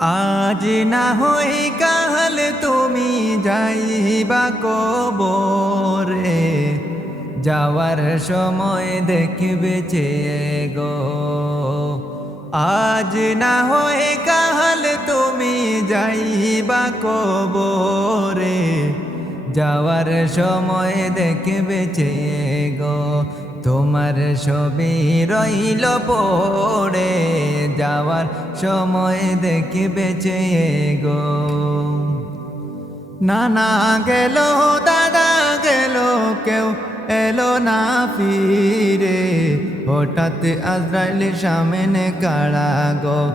আজ না হই কাল তুমি যাইবা কবরে। যাওয়ার সময় দেখবে চেয়ে গো। আজ না হই কাল তুমি যাইবা কবরে। যাওয়ার সময় দেখবে চেয়ে গো। তোমার ছবি রইল পড়ে, যাওয়ার সময় দেখবে চেয়ে গো। নানা গেল, দাদা গেল, কেউ এলো না ফিরে। হঠাৎ আজরাইল সামনে কাড়া গো?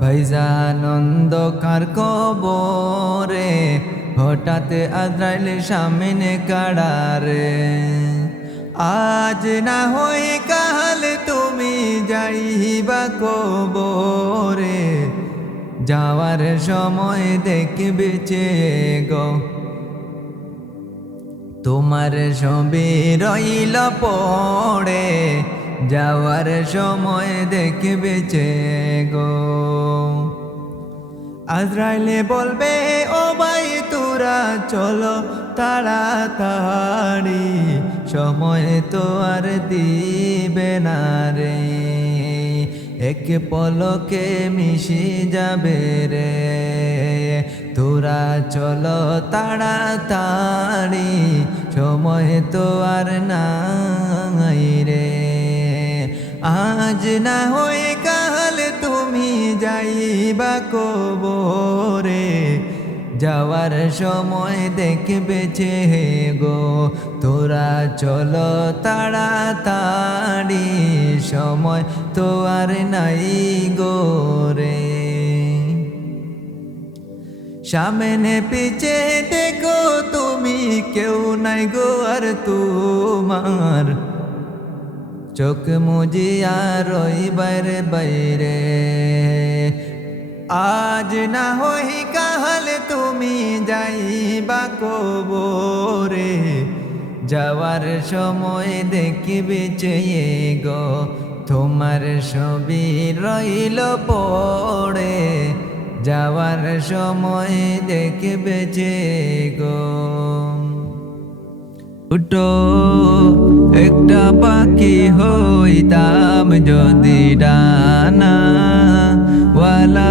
ভাইজানন্দ কার কবরে? হঠাৎ আজরাইল সামনে কাড়া রে? আজ না হই কাল তুমি যাইবা কবরে। যাওয়ার সময় দেখবে গো, তোমার সবে রইল পড়ে। যাওয়ার সময় দেখবে গো, আজরাইলে বলবে, ও ভাই তোরা চলো তাড়াতাড়ি। সময় তো আর দিবে না রে। এক পলকে মিশে যাবে রে। তোরা চলো তাড়াতাড়ি, সময় তো আর নাই রে। আজ না হয়ে কাল তুমি যাইবা কবরে। যাওয়ার সময় দেখবে চেয়ে গো, তোরা চলো তাড়াতাড়ি, সময় তো আর নাই গো রে। সামনে পিছে দেখো তুমি কেউ নাই গো আর তোমার। চোখ মুজিয়া রই বাইরে বাইরে। আজ না হই কাল তুমি যাইবা কবরে। যাওয়ার সময় দেখিবে চেয়ে গো, তোমার ছবি রইল পড়ে। যাওয়ার সময় দেখবে চেয়ে গো। উটো একটা পাখি হইতাম যদি ডানা, ওয়ালা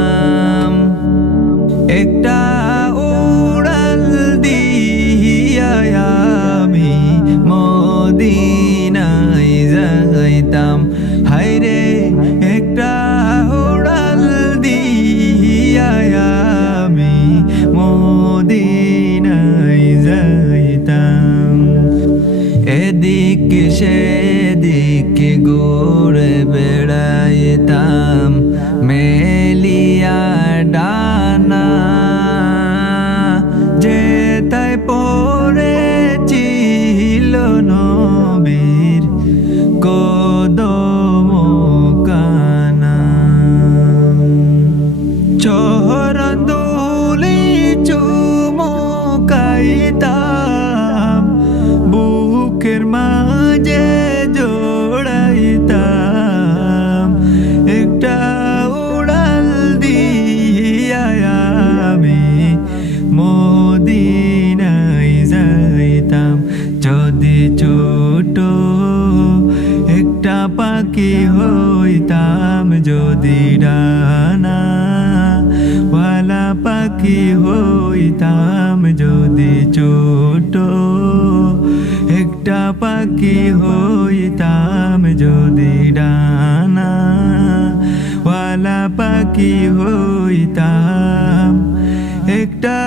চুমকাইতাম, বুকের মাঝে জোড়াইতাম, একটা উড়াল দিয়া আমি মদিনায় যাইতাম। যদি ছোট একটা পাখি হইতাম, যদি ডানা পাখি হইতাম যদি ছোট একটা পাখি হইতাম যদি ডানা ওয়ালা পাখি হইতাম একটা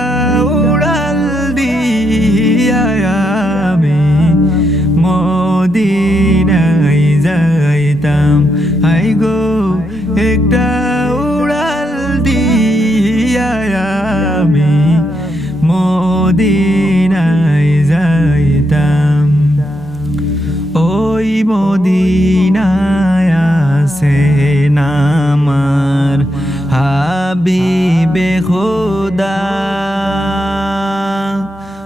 মদিনায় যাইতাম। ওই মদিনায় আছে নামার হাবিবে খোদা।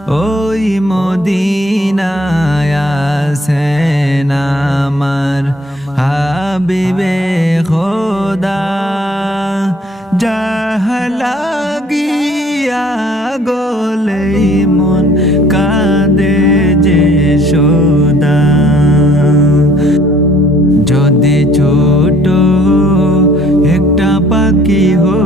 ওই মদিনায় একটা পাখি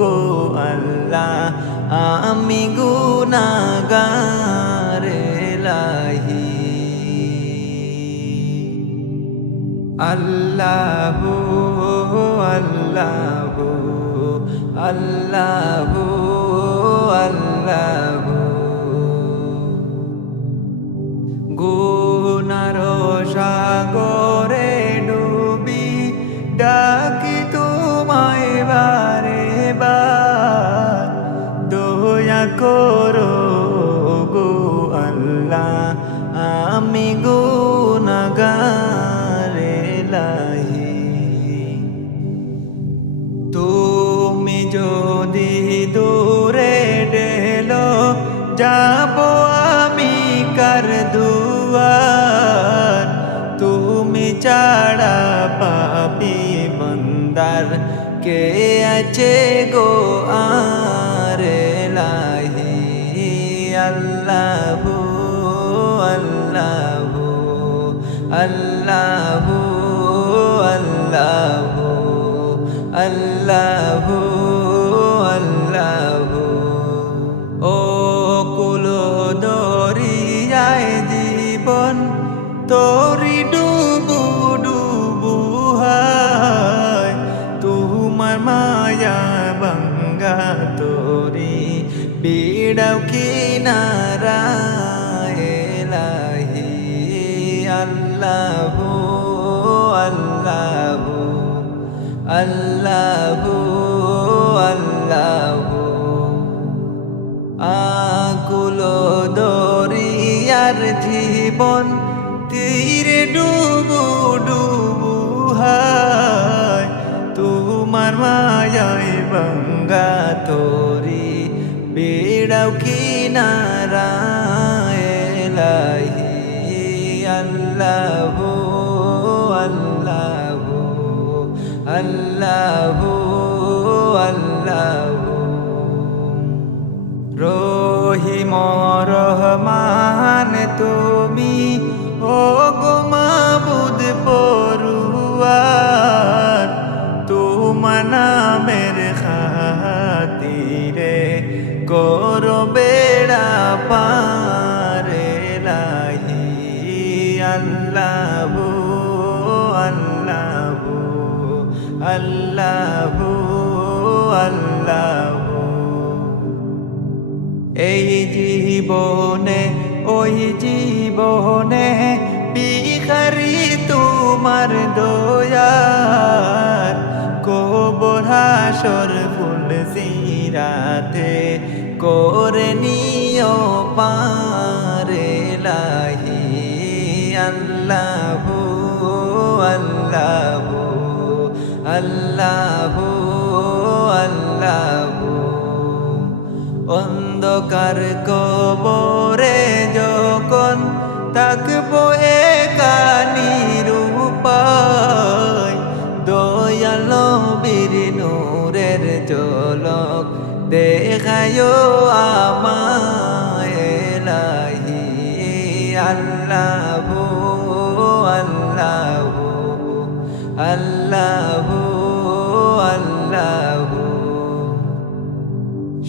গো আল্লাহ আমি গুনাগারে লাহি আল্লাহ আল্লাহ আল্লাহ আল্লাহ। আছে গো আরে লাহি আল্লাহ আল্লাহ আল্লাহ আল্লাহ আল্লাহ আল্লাহ। ও কুল দরিয়ায় জীবন তোরি ডুবু বিড়াও কিনারায় লাহি আল্লাহ আল্লাহ আল্লাহ আল্লাহ। আকুল দরিয়ার জীবন তীরে ডুবু ডুবু হায়, তোমার মায়ায় বাঙ্গা বেড়াও কি নারায়লাহি আল্লাহ আল্লাহ আল্লাহ আল্লাহ। রহিম রহমান তুমি আল্লাহ আল্লাহ। এই জীবনে, ওই জীবনে বিখারি তোমার দয়ার কবর হাসর ফুল সিরাতে করে নিও পারে লাহি, আল্লাহ আল্লাহ। আল্লাহ আল্লাহ। অন্ধকার কবরে যখন থাকব একানির উপায় দয়াল বীর নূরের জলক দেখায়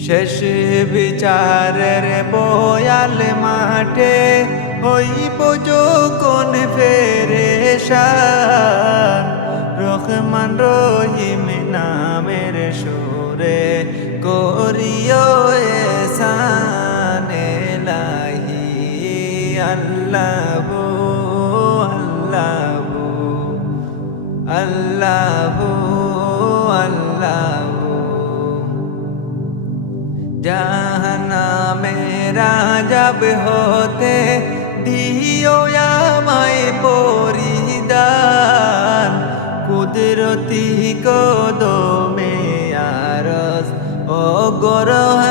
শেষ বিচারের বয়াল মাঠে হইব যখন ফেরে রহমান রহিম নামের সুরে করিও এসান, এলাহি আল্লাহ জব হতে দিও আমায় পরিদান কুদরতি কদমে আরস ও গরহমা